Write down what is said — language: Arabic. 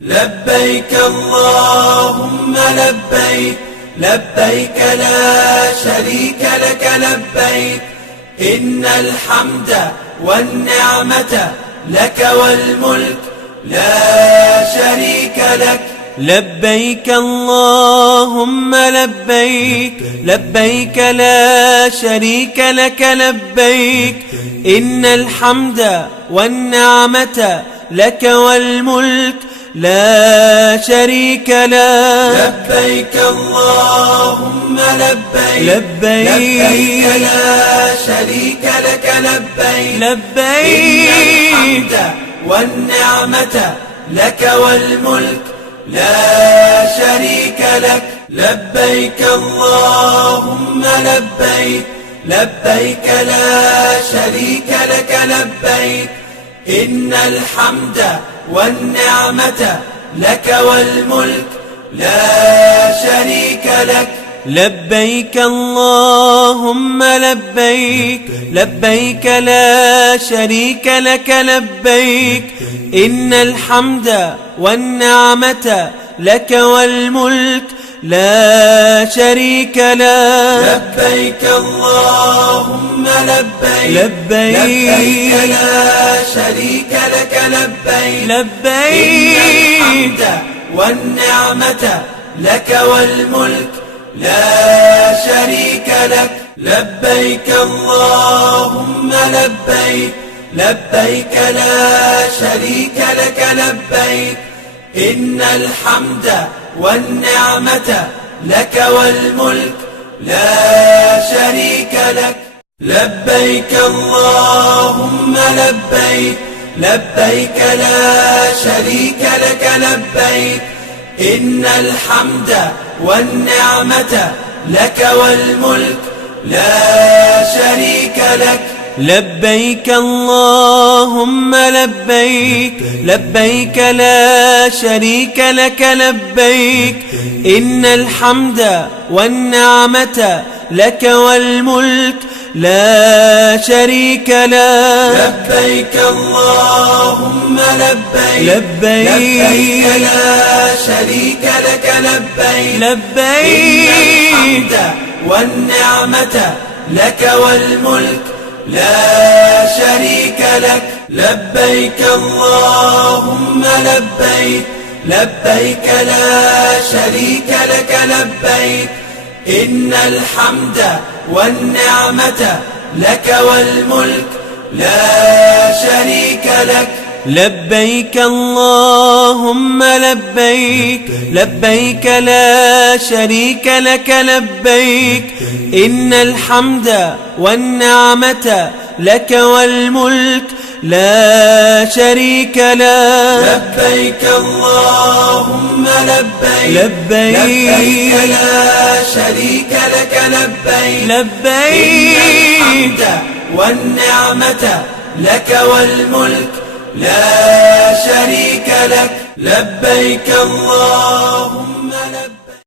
لبيك اللهم لبيك لبيك لا شريك لك لبيك إن الحمد والنعمة لك والملك لا شريك لك. لبيك اللهم لبيك لبيك لا شريك لك لبيك إن الحمد والنعمة لك والملك لا شريك لك. لبيك اللهم لبيك لبيك لا شريك لك لبيك لبيك إن الحمد والنعمة لك والملك لا شريك لك. لبيك اللهم لبيك لبيك لا شريك لك لبيك إن الحمد والنعمة لك والملك لا شريك لك. لبيك اللهم لبيك لبيك لا شريك لك لبيك إن الحمد والنعمة لك والملك لا شريك لك. لبيك اللهم لبيك لبيك لا شريك لك لبيك لبيك إن الحمد والنعمة لك والملك لا شريك لك. لبيك اللهم لبيك لبيك لا شريك لك لبيك إن الحمد والنعمة لك والملك لا شريك لك. لبيك اللهم لبيك لبيك لا شريك لك لبيك إن الحمد والنعمة لك والملك لا شريك لك. لبيك اللهم لبيك لبيك لا شريك لك لبيك إن الحمد والنعمة لك والملك لا شريك لك. لبيك اللهم لبيك لبيك لا شريك لك لبيك لبيك إن الحمد والنعمة لك والملك لا شريك لك. لبيك اللهم لبيك لبيك لا شريك لك لبيك إن الحمد والنعمة لك والملك لا شريك لك. لبيك اللهم لبيك لبيك لا شريك لك لبيك إن الحمد والنعمة لك والملك لا شريك لك. لبيك اللهم لبيك لبيك لا شريك لك لبيك لبيك إن الحمد والنعمة لك والملك لا شريك لك. لبيك اللهم لبيك.